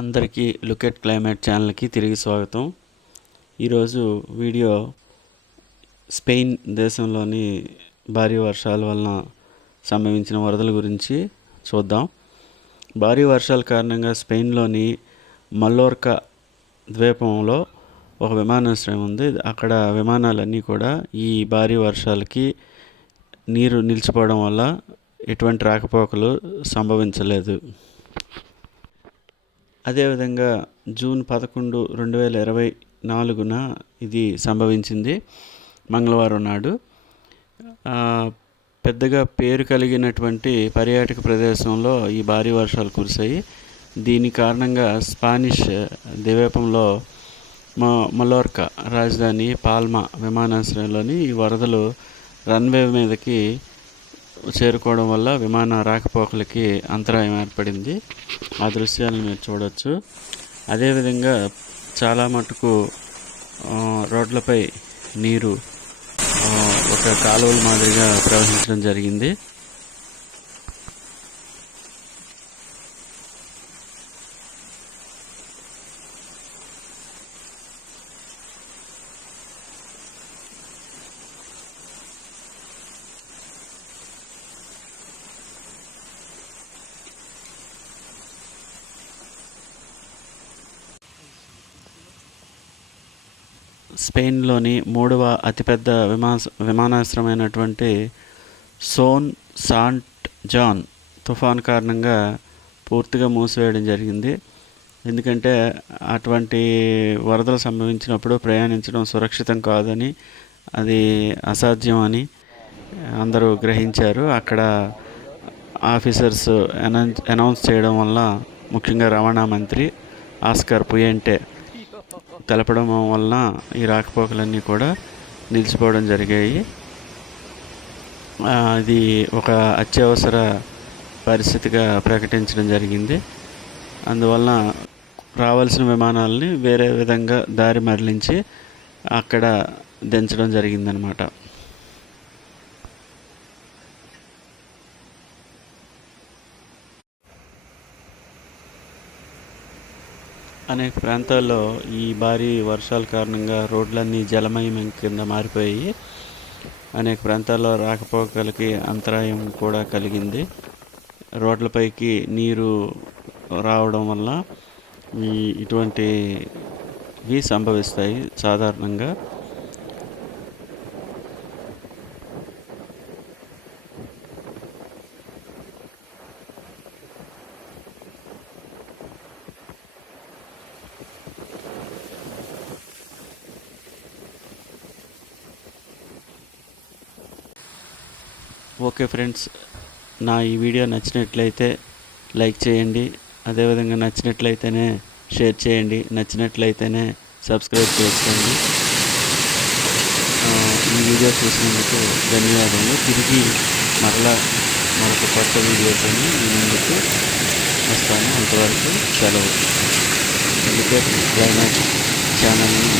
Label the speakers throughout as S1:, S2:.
S1: అందరికీ look at climate ఛానల్కి తిరిగి స్వాగతం. ఈరోజు వీడియో స్పెయిన్ దేశంలోని భారీ వర్షాల వలన సంభవించిన వరదల గురించి చూద్దాం. భారీ వర్షాల కారణంగా స్పెయిన్లోని మల్లోర్కా ద్వీపంలో ఒక విమానాశ్రయం ఉంది. అక్కడ విమానాలన్నీ కూడా ఈ భారీ వర్షాలకి నీరు నిలిచిపోవడం వల్ల ఎటువంటి రాకపోకలు సంభవించలేదు. అదేవిధంగా జూన్ పదకొండు రెండు వేల ఇరవై నాలుగున ఇది సంభవించింది మంగళవారం నాడు. పెద్దగా పేరు కలిగినటువంటి పర్యాటక ప్రదేశంలో ఈ భారీ వర్షాలు కురిశాయి. దీని కారణంగా స్పానిష్ ద్వీపంలో మా మలోర్కా రాజధాని పాల్మా విమానాశ్రయంలోని ఈ వరదలు రన్వే మీదకి చేరుకోవడం వల్ల విమాన రాకపోకలకి అంతరాయం ఏర్పడింది. ఆ దృశ్యాలను మీరు చూడవచ్చు అదేవిధంగా చాలా మటుకు రోడ్లపై నీరు ఒక కాలువల మాదిరిగా ప్రవహించడం జరిగింది. స్పెయిన్లోని మూడవ అతిపెద్ద విమాన విమానాశ్రయమైనటువంటి సోన్ సాంట్ జాన్ తుఫాన్ కారణంగా పూర్తిగా మూసివేయడం జరిగింది. ఎందుకంటే అటువంటి వరదలు సంభవించినప్పుడు ప్రయాణించడం సురక్షితం కాదని అది అసాధ్యం అని అందరూ గ్రహించారు. అక్కడ ఆఫీసర్స్ అనౌన్స్ అనౌన్స్ చేయడం వల్ల ముఖ్యంగా రవాణా మంత్రి ఆస్కర్ పుయంటే తెలపడం వలన ఈ రాకపోకలన్నీ కూడా నిలిచిపోవడం జరిగాయి. అది ఒక అత్యవసర పరిస్థితిగా ప్రకటించడం జరిగింది. అందువలన రావాల్సిన విమానాలని వేరే విధంగా దారి మరలించి అక్కడ దించడం జరిగిందనమాట. అనేక ప్రాంతాల్లో ఈ భారీ వర్షాల కారణంగా రోడ్లన్నీ జలమయం కింద మారిపోయి అనేక ప్రాంతాల్లో రాకపోకలకి అంతరాయం కూడా కలిగింది. రోడ్లపైకి నీరు రావడం వల్ల ఈ ఇటువంటివి సంభవిస్తాయి సాధారణంగా. ఓకే ఫ్రెండ్స్ నా ఈ వీడియో నచ్చినట్లయితే లైక్ చేయండి. అదేవిధంగా నచ్చినట్లయితేనే షేర్ చేయండి. నచ్చినట్లయితేనే సబ్స్క్రైబ్ చేసుకోండి. ఈ వీడియో చూసినందుకు ధన్యవాదాలు తిరిగి మరలా మరొక కొత్త వీడియోతో మీ ముందుకు వస్తాను. అంతవరకు సెలవు. అందుకే క్లైమేట్ ఛానల్ని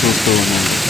S1: చూస్తూ ఉన్నాను